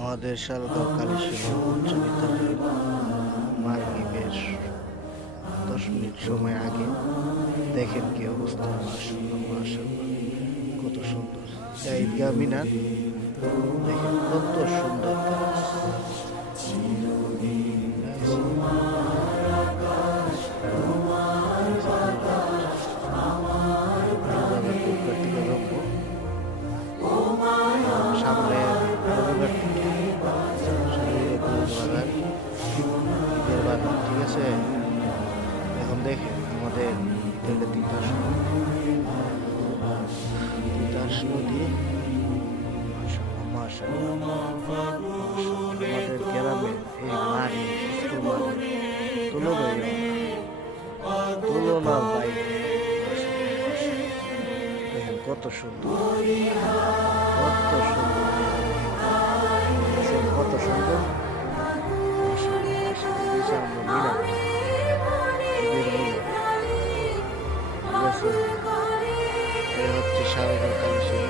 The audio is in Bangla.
আমাদের শালগাঁও কালীশিলা উচ্চ বিদ্যালয়ে মাগরিবের 10 মিনিট সময় আগে দেখেন কি অবস্থা। মাশাআল্লাহ মাশাআল্লাহ, কত সুন্দর এটা ঈদগাহ মিনার। দেখেন কত সুন্দর সামনে রবিবার থেকে বাজার, ঈদের বাজার, ঠিক আছে। এখন দেখেন আমাদের থেকে তিতাস নদী, মাশাআল্লাহ আমাদের গ্রামে এই মাটি তুলনার বাইরে। দেখেন কত সুন্দর, কত সুন্দর, কত সুন্দর হচ্ছে শালগাঁও কালীশিলা।